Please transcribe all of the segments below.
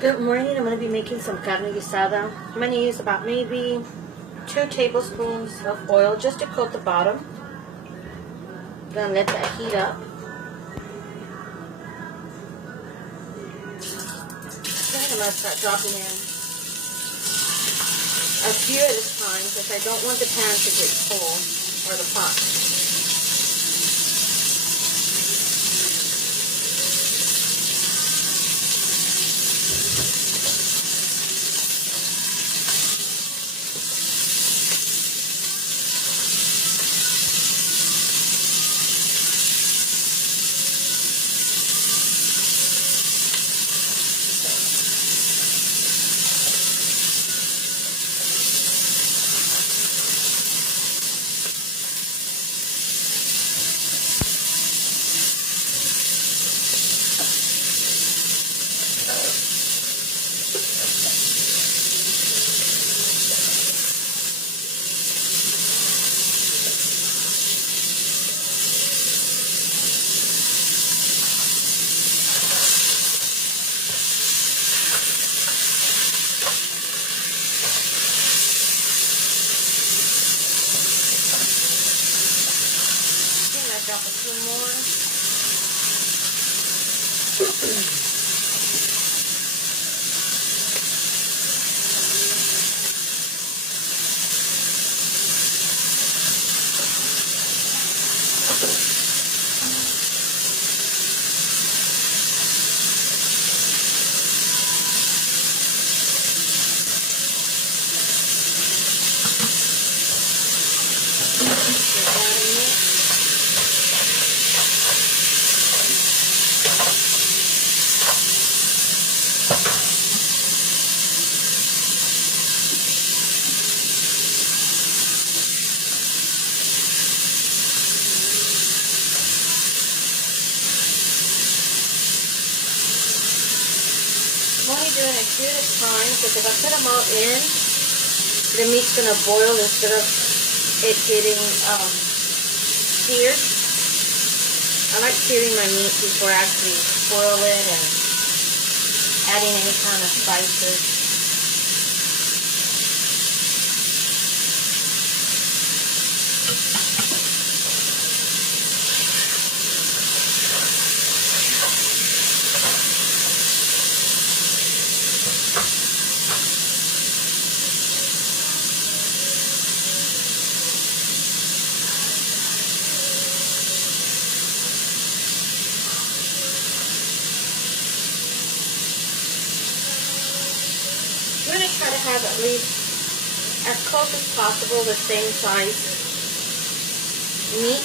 Good morning. I'm going to be making some carne guisada. I'm going to use about maybe 2 tablespoons of oil just to coat the bottom. Going to let that heat up. Then I'm going to start dropping in a few at a time because I don't want the pan to get full or the pot. Drop a few more. I'm only doing a few at a time because if I put them all in, the meat's going to boil instead of it getting seared. I like searing my meat before I actually boil it and adding any kind of spices. I'm going to try to have at least as close as possible the same size meat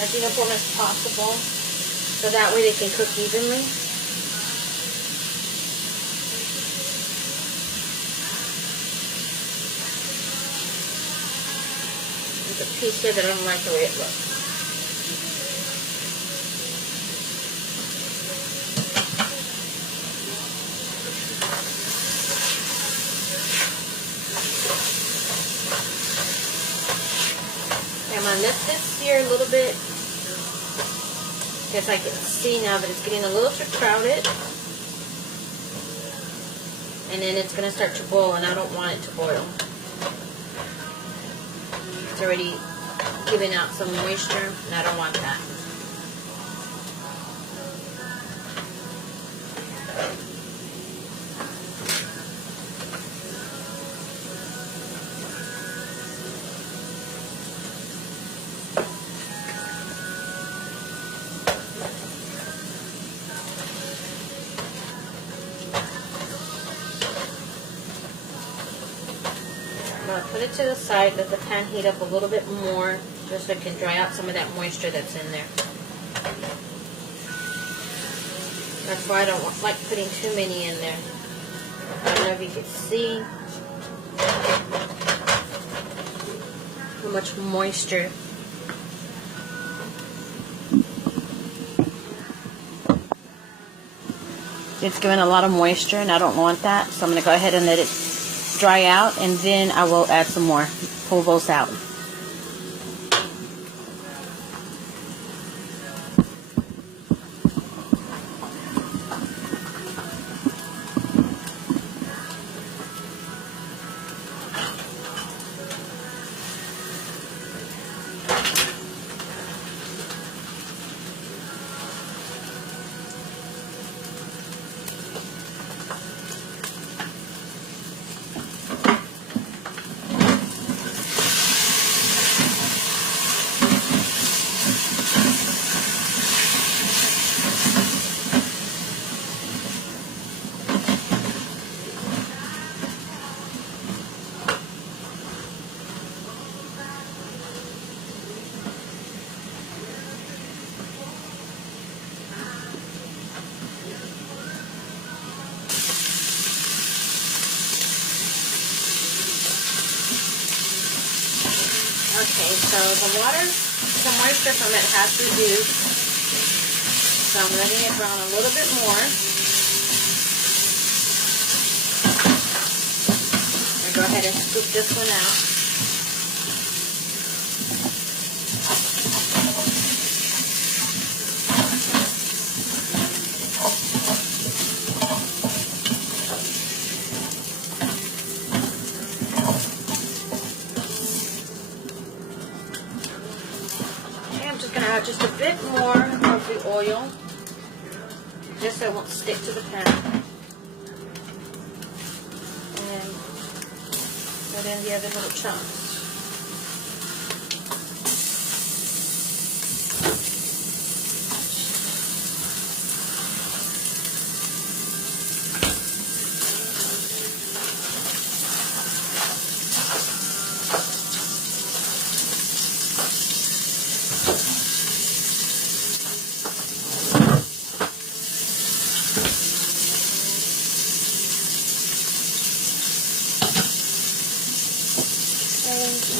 as uniform as possible so that way they can cook evenly. There's a piece here that I don't like the way it looks. I'm going to let this sear a little bit because I can see now that it's getting a little too crowded, and then it's going to start to boil, and I don't want it to boil. It's already giving out some moisture, and I don't want that. I'm going to put it to the side, let the pan heat up a little bit more just so it can dry out some of that moisture that's in there. That's why I don't like putting too many in there. I don't know if you can see how much moisture. It's giving a lot of moisture and I don't want that, so I'm going to go ahead and let it dry out, and then I will add some more. Pull those out. Okay, so the water, the moisture from it has reduced. So I'm letting it brown a little bit more. I'm going to go ahead and scoop this one out. Add just a bit more of the oil, just so it won't stick to the pan. And put in the other little chunks.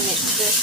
Mix this.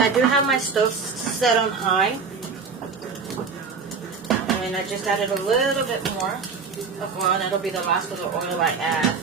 I do have my stove set on high, and I just added a little bit more of oil, and that'll be the last of the oil I add.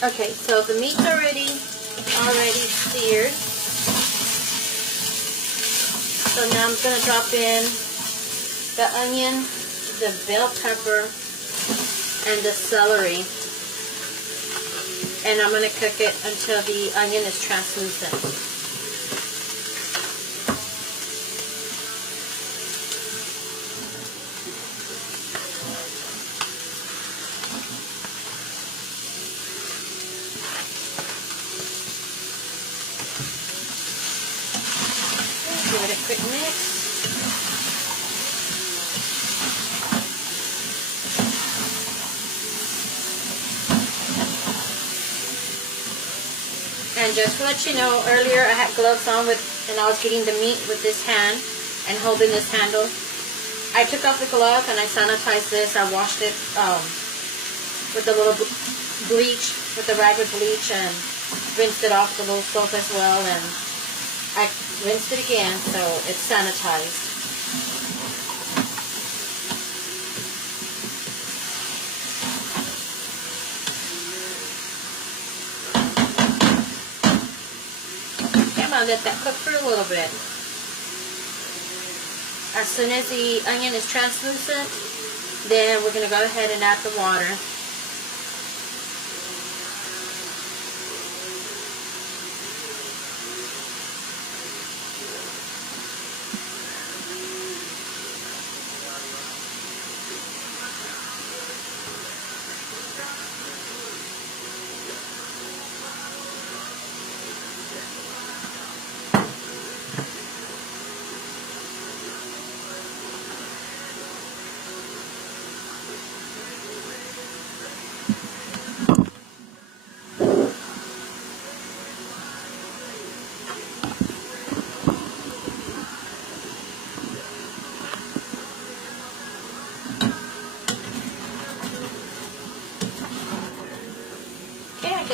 Okay, so the meat's already seared. So now I'm going to drop in the onion, the bell pepper, and the celery. And I'm going to cook it until the onion is translucent. Give it a quick mix. And just to let you know, earlier I had gloves on and I was getting the meat with this hand and holding this handle. I took off the glove and I sanitized this. I washed it with a little bleach, with the rag with bleach, and rinsed it off with a little soap as well. And I rinsed it again, so it's sanitized. Let that cook for a little bit. As soon as the onion is translucent, then we're going to go ahead and add the water.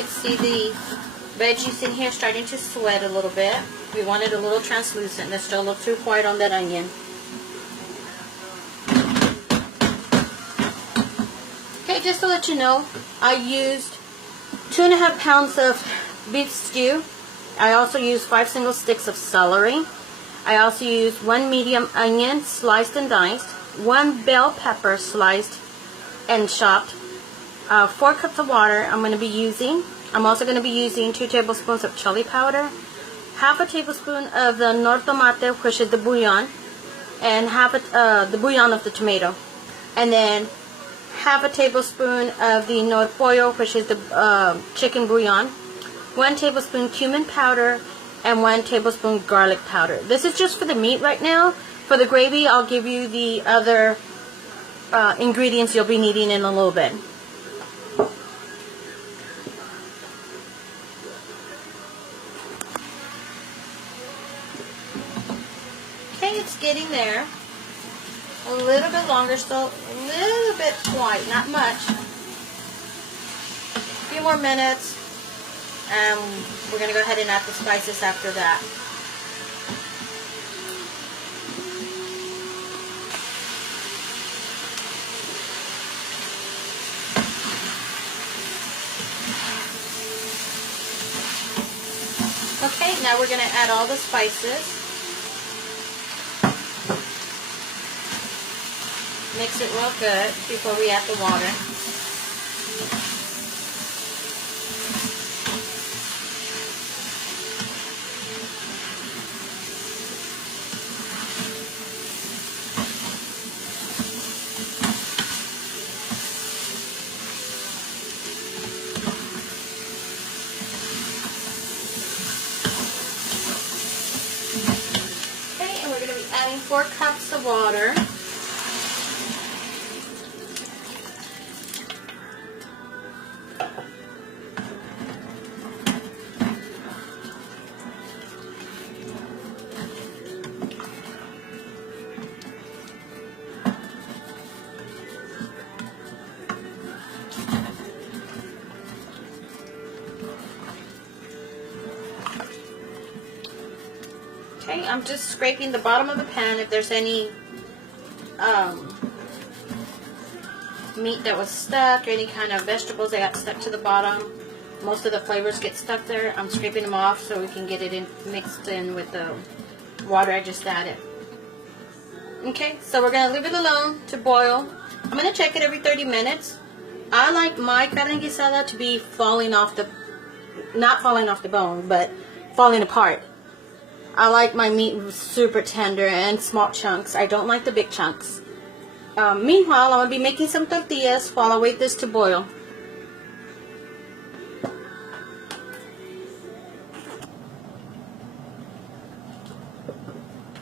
See the veggies in here starting to sweat a little bit. We want it a little translucent. Let's still look too white on that onion. Okay, just to let you know, I used 2.5 pounds of beef stew. I also used 5 single sticks of celery. I also used 1 medium onion sliced and diced, 1 bell pepper sliced and chopped, 4 cups of water I'm also going to be using 2 tablespoons of chili powder, half a tablespoon of the Knorr Tomate, which is the bouillon, and the bouillon of the tomato, and then half a tablespoon of the Knorr Pollo, which is the chicken bouillon, 1 tablespoon cumin powder, and 1 tablespoon garlic powder. This is just for the meat right now. For the gravy, I'll give you the other ingredients you'll be needing in a little bit. It's getting there. A little bit longer, still a little bit white, not much. A few more minutes, and we're going to go ahead and add the spices after that. Okay, now we're going to add all the spices. Mix it real good before we add the water. Okay, and we're going to be adding 4 cups of water. Okay, I'm just scraping the bottom of the pan if there's any meat that was stuck, or any kind of vegetables that got stuck to the bottom. Most of the flavors get stuck there. I'm scraping them off so we can get it mixed in with the water I just added. Okay, so we're going to leave it alone to boil. I'm going to check it every 30 minutes. I like my carne guisada to be not falling off the bone, but falling apart. I like my meat super tender and small chunks. I don't like the big chunks. Meanwhile, I'm going to be making some tortillas while I wait this to boil.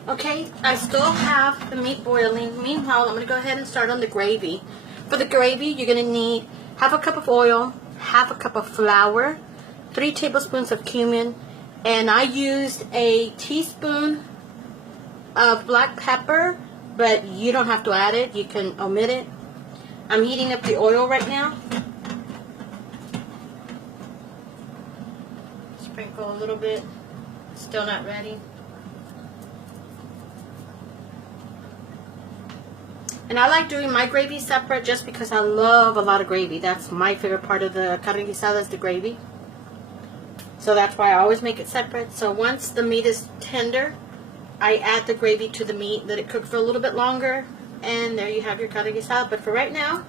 Okay, I still have the meat boiling. Meanwhile, I'm going to go ahead and start on the gravy. For the gravy, you're going to need half a cup of oil, half a cup of flour, 3 tablespoons of cumin, and I used a teaspoon of black pepper, but you don't have to add it. You can omit it. I'm heating up the oil right now. Sprinkle a little bit. Still not ready. And I like doing my gravy separate just because I love a lot of gravy. That's my favorite part of the carne guisada is the gravy. So that's why I always make it separate. So once the meat is tender, I add the gravy to the meat, let it cook for a little bit longer, and there you have your carne guisada. But for right now,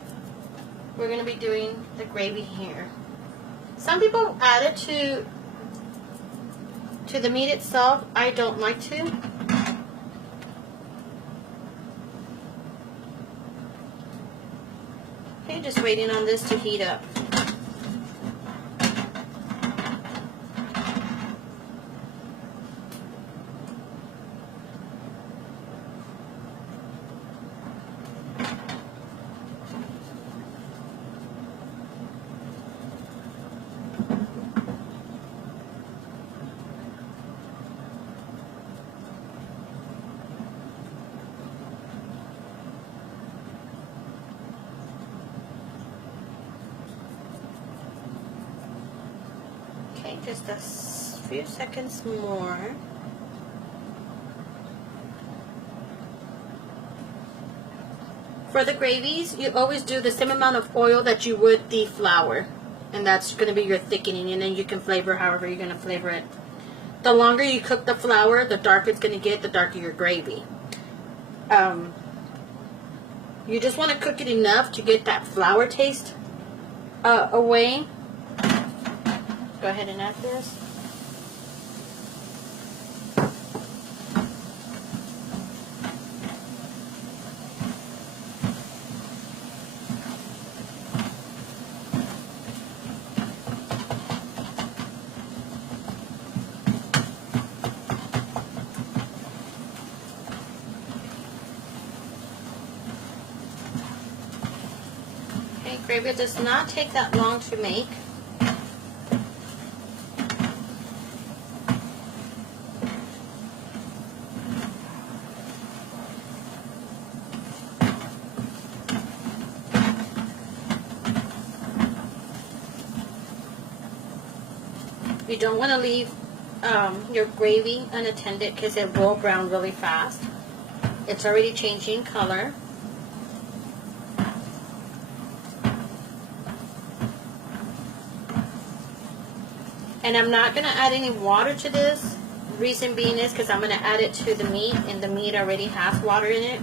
we're going to be doing the gravy here. Some people add it to the meat itself. I don't like to. Okay, just waiting on this to heat up. Okay, just a few seconds more. For the gravies, you always do the same amount of oil that you would the flour. And that's going to be your thickening, and then you can flavor however you're going to flavor it. The longer you cook the flour, the darker it's going to get, the darker your gravy. You just want to cook it enough to get that flour taste away. Go ahead and add this. Okay, gravy does not take that long to make. You don't want to leave your gravy unattended because it will brown really fast. It's already changing color. And I'm not going to add any water to this. Reason being is because I'm going to add it to the meat, and the meat already has water in it.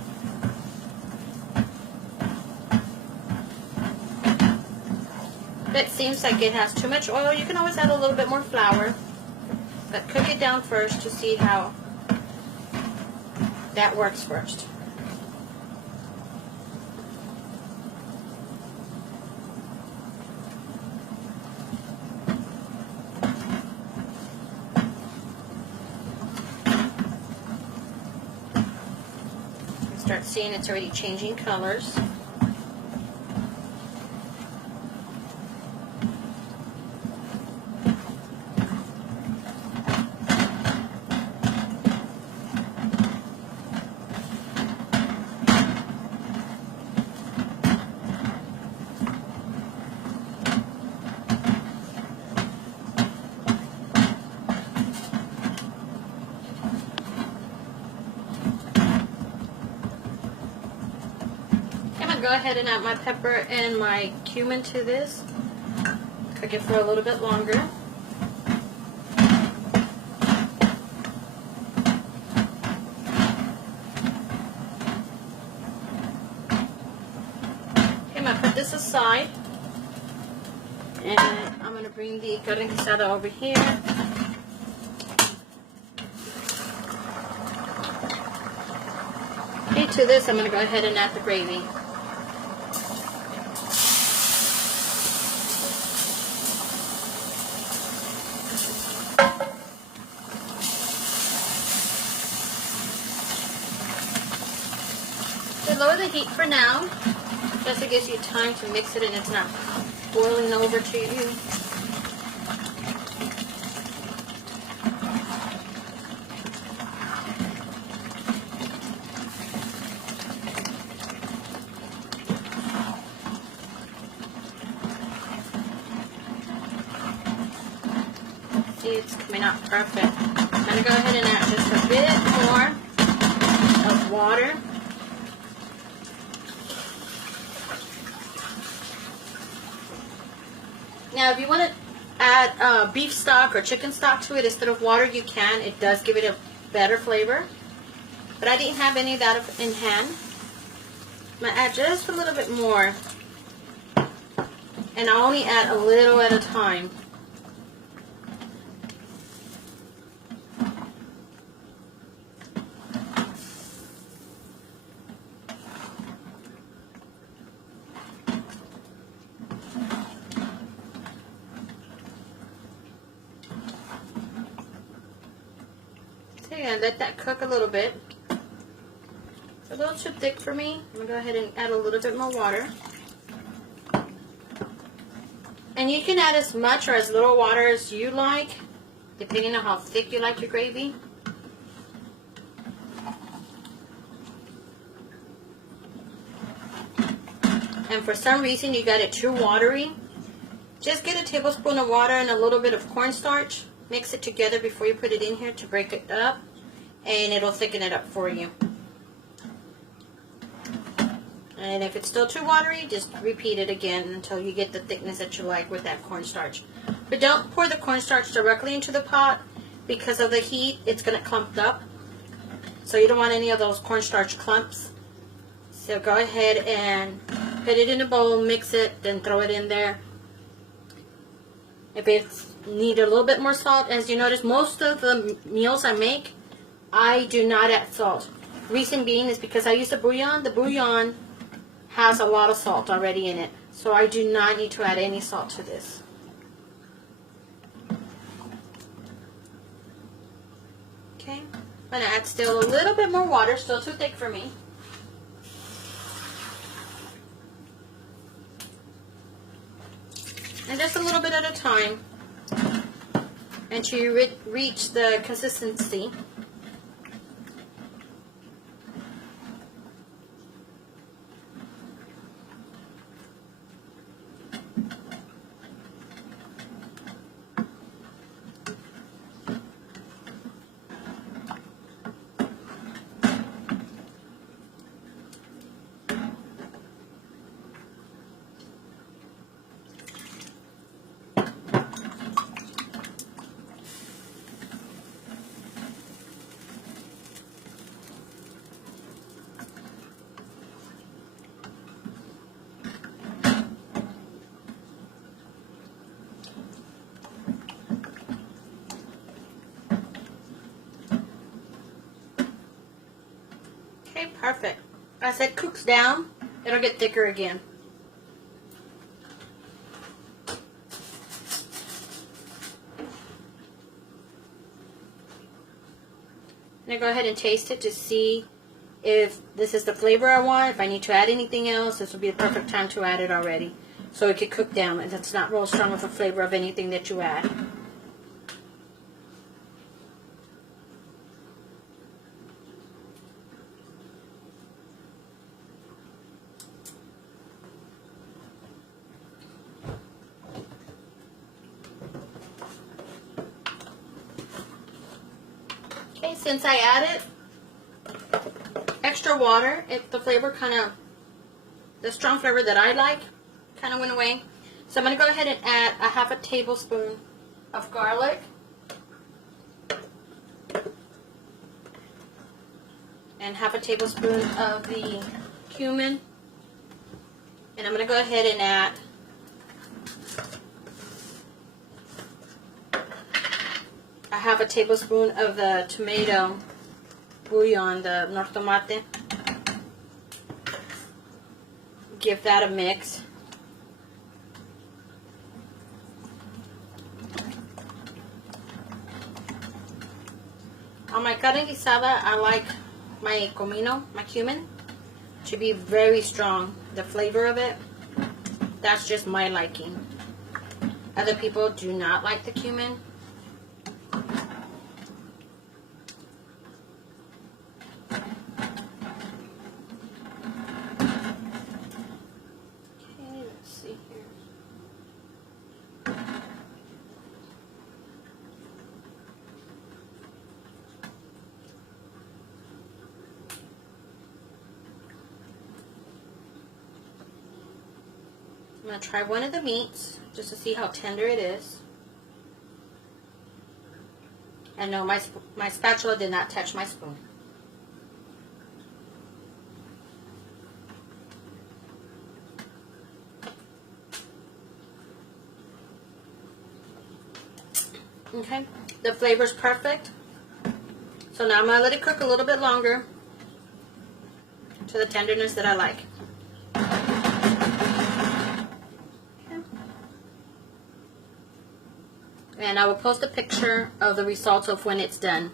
If it seems like it has too much oil, you can always add a little bit more flour. But cook it down first to see how that works first. Start seeing it's already changing colors. Go ahead and add my pepper and my cumin to this. Cook it for a little bit longer. Okay, I'm going to put this aside. And I'm going to bring the carne guisada over here. Okay, to this I'm going to go ahead and add the gravy. Lower the heat for now, just it gives you time to mix it and it's not boiling over to you. it's coming out perfect. I'm going to go ahead and add just a bit more of water. Now, if you want to add beef stock or chicken stock to it instead of water, you can. It does give it a better flavor. But I didn't have any of that in hand. I'm going to add just a little bit more. And I only add a little at a time. Okay, and let that cook a little bit. It's a little too thick for me. I'm going to go ahead and add a little bit more water. And you can add as much or as little water as you like, depending on how thick you like your gravy. And for some reason you got it too watery, just get a tablespoon of water and a little bit of cornstarch. Mix it together before you put it in here to break it up, and it'll thicken it up for you. And if it's still too watery, just repeat it again until you get the thickness that you like with that cornstarch. But don't pour the cornstarch directly into the pot because of the heat. It's going to clump up. So you don't want any of those cornstarch clumps. So go ahead and put it in a bowl, mix it, then throw it in there. If it's need a little bit more salt, as you notice, most of the meals I make, I do not add salt. Reason being is because I use the bouillon. The bouillon has a lot of salt already in it, so I do not need to add any salt to this. Okay, I'm going to add still a little bit more water, still too thick for me. And just a little bit at a time until you reach the consistency. Okay, perfect. As it cooks down, it'll get thicker again. I'm going to go ahead and taste it to see if this is the flavor I want. If I need to add anything else, this would be the perfect time to add it already. So it could cook down and it's not real strong with the flavor of anything that you add. Okay, since I added extra water, the flavor the strong flavor that I like kind of went away. So I'm going to go ahead and add a half a tablespoon of garlic. And half a tablespoon of the cumin. And I'm going to go ahead and add a half a tablespoon of the tomato bouillon, the Knorr Tomate. Give that a mix. On my carne guisada, I like my comino, my cumin, to be very strong. The flavor of it, that's just my liking. Other people do not like the cumin. going to try one of the meats just to see how tender it is. And no, my spatula did not touch my spoon. Okay, the flavor's perfect. So now I'm going to let it cook a little bit longer to the tenderness that I like. Okay. And I will post a picture of the results of when it's done.